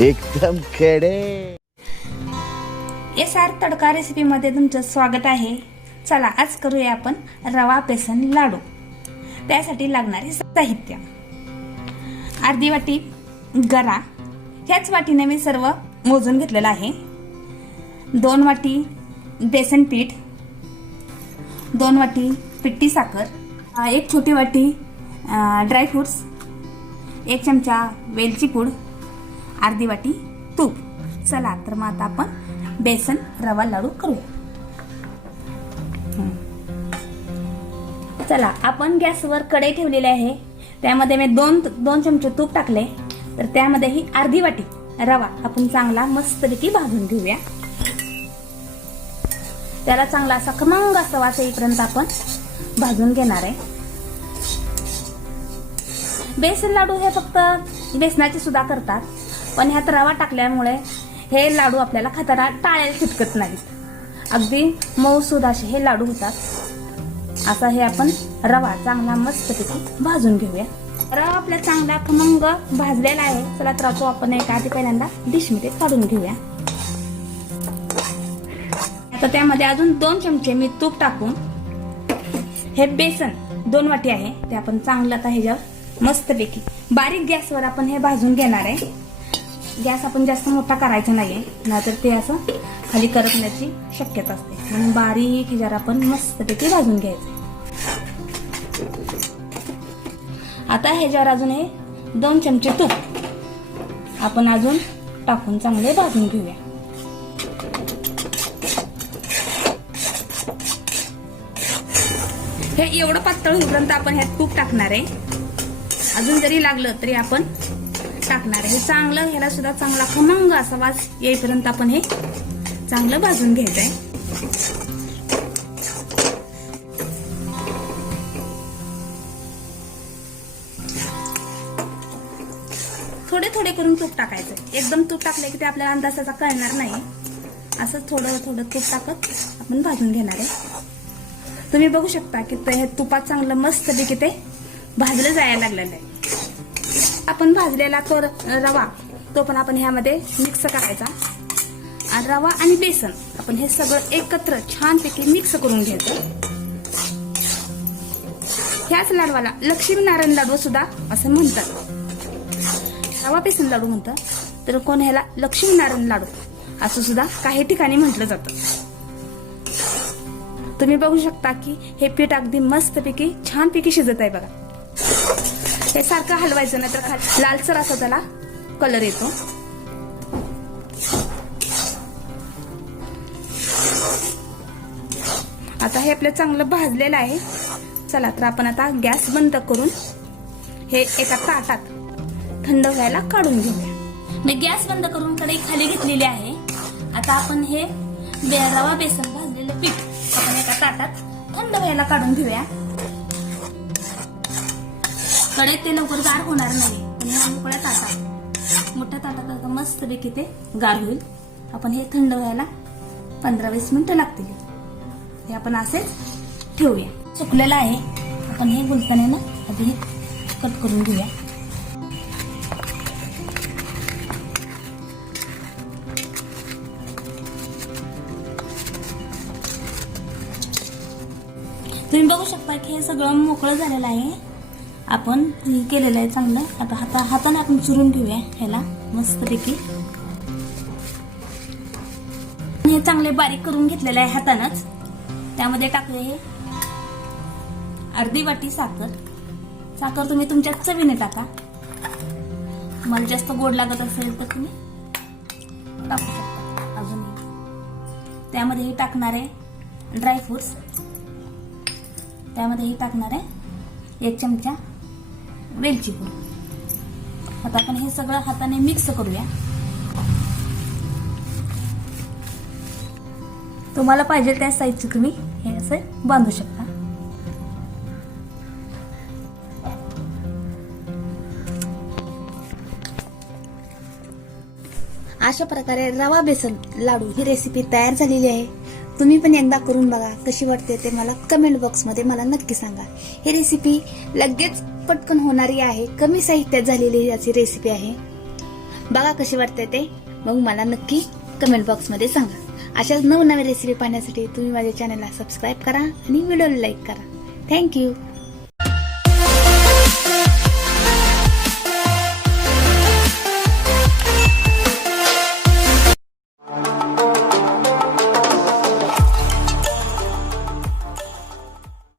एकदम खेडे। एसआर तडका रेसिपी मध्ये तुमचं स्वागत आहे। चला आज करूया आपण रवा बेसन लाडू। त्यासाठी लागणारे साहित्य: अर्धी वाटी गरा, ह्याच वाटीने मी सर्व मोजून घेतलेलं आहे। 2 वाटी बेसन पीठ, 2 वाटी पिठी साखर, 1 छोटी वाटी ड्रायफ्रुट्स, 1 चमचा वेलची पूड, अर्धी वाटी तूप। चला तर मग आता आपण बेसन रवा लाडू करूया। चला आपण गॅसवर कढई ठेवलेली आहे, त्यामध्ये मी 2 चमचे तूप टाकले। तर त्यामध्ये ही अर्धी वाटी रवा आपण चांगला मस्तपैकी भाजून घेऊया। त्याला चांगला असा खमंग असा वास येईपर्यंत आपण भाजून घेणार आहे। बेसन लाडू हे फक्त बेसनाचे सुद्धा करतात, पण ह्यात रवा टाकल्यामुळे हे लाडू आपल्याला खाताना टाळ्याला चिटकत नाहीत, अगदी मऊसूद असे हे लाडू होतात। असा हे आपण रवा चांगला मस्तपैकी भाजून घेऊया। रवा आपला चांगला खमंग भाजलेला आहे। चला तर तो आपण एक आधी पहिल्यांदा डिश मध्ये काढून घेऊया। आता त्यामध्ये अजून 2 चमचे मी तूप टाकून हे बेसन 2 वाटी आहे ते आपण चांगलं आता ह्याच्यावर मस्तपैकी बारीक गॅसवर आपण हे भाजून घेणार आहे। गॅस आपण जास्त मोठा करायचा नाहीये, नाहीतर ते असं खाली करपण्याची शक्यता असते, म्हणून बारीक ह्याच्यावर आपण मस्तपैकी भाजून घ्यायचं। आता ह्याच्यावर अजून हे 2 चमचे तूप आपण अजून टाकून चांगले भाजून घेऊया। हे एवढं पातळ होईपर्यंत आपण ह्यात तूप टाकणार आहे। अजून जरी लागलं तरी आपण टाकणार आहे। हे चांगलं ह्याला सुद्धा चांगला खमंग असा वास येईपर्यंत आपण हे चांगलं भाजून घ्यायचंय। थोडे थोडे करून तूप टाकायचं, एकदम तूप टाकलं की ते आपल्याला अंदाजाचा कळणार नाही। असं थोडं थोडं तूप टाकत आपण भाजून घेणार आहे। तुम्ही बघू शकता की ते तुपात चांगलं मस्तपैकी ते भाजलं जायला लागलेलं आहे। आपण भाजलेला तो रवा तो पण आपण ह्यामध्ये मिक्स करायचा। रवा आणि बेसन आपण हे सगळं एकत्र छानपैकी मिक्स करून घ्यायचं। ह्याच लाडवाला लक्ष्मीनारायण लाडू सुद्धा असं म्हणतात। रवा बेसन लाडू म्हणतात, तर कोण ह्याला लक्ष्मीनारायण लाडू असं सुद्धा काही ठिकाणी म्हटलं जातं। तुम्ही बघू शकता की हे पीठ अगदी मस्तपैकी छानपैकी शिजत आहे बघा। हे सारखं हलवायचं नाही तर खाली लालसर असा त्याला कलर येतो। आता हे आपलं चांगलं भाजलेलं आहे। चला तर आपण आता गॅस बंद करून हे एका ताटात थंड व्हायला काढून घेऊया। मी गॅस बंद करून कढई खाली घेतलेली आहे। आता आपण हे रवा बेसन भाजलेलं पीठ आपण एका ताटात थंड व्हायला काढून घेऊया। कढईत ते लवकर गार होणार नाही, पण ह्या मोकळ्या ताटात मोठ्या ताटात मस्तपैकी ते गार होईल। आपण हे थंड व्हायला 15-20 मिनिटं लागतील। हे आपण असेच ठेवूया। सुकलेलं आहे, आपण हे गुलताने आधी कट करून घेऊया। तुम्ही बघू शकता की हे सगळं मोकळं झालेलं आहे। आपण केलेलं आहे चांगलं। आता हाताने आपण चुरून घेऊया ह्याला मस्तपैकी। हे चांगले बारीक करून घेतलेलं आहे हातानच। त्यामध्ये टाकले हे अर्धी वाटी साखर। साखर तुम्ही तुमच्या चवीने टाका, मला जास्त गोड लागत असेल तर तुम्ही टाकू शकता। अजून त्यामध्ये हे टाकणार आहे ड्रायफ्रुट्स, त्यामध्ये हे टाकणार आहे 1 चमचा वेलची पूड। आता आपण हे सगळं हाताने मिक्स करूया। तुम्हाला पाहिजे त्या साईजचे तुम्ही हे असे बांधू शकता। अशा प्रकारे रवा बेसन लाडू ही रेसिपी तयार झालेली आहे। तुम्ही पण एकदा करून बघा, कशी वाटते ते मला कमेंट बॉक्स मध्ये मला नक्की सांगा। ही रेसिपी लगेच पटकन होणारी आहे, कमी साहित्यात झालेली याची रेसिपी आहे। बघा कशी वाटते ते, मग मला नक्की कमेंट बॉक्समध्ये सांगा. अशाच नवनवीन रेसिपी पाहण्यासाठी तुम्ही माझ्या चॅनलला सबस्क्राईब करा आणि व्हिडिओला लाईक करा. थँक्यू.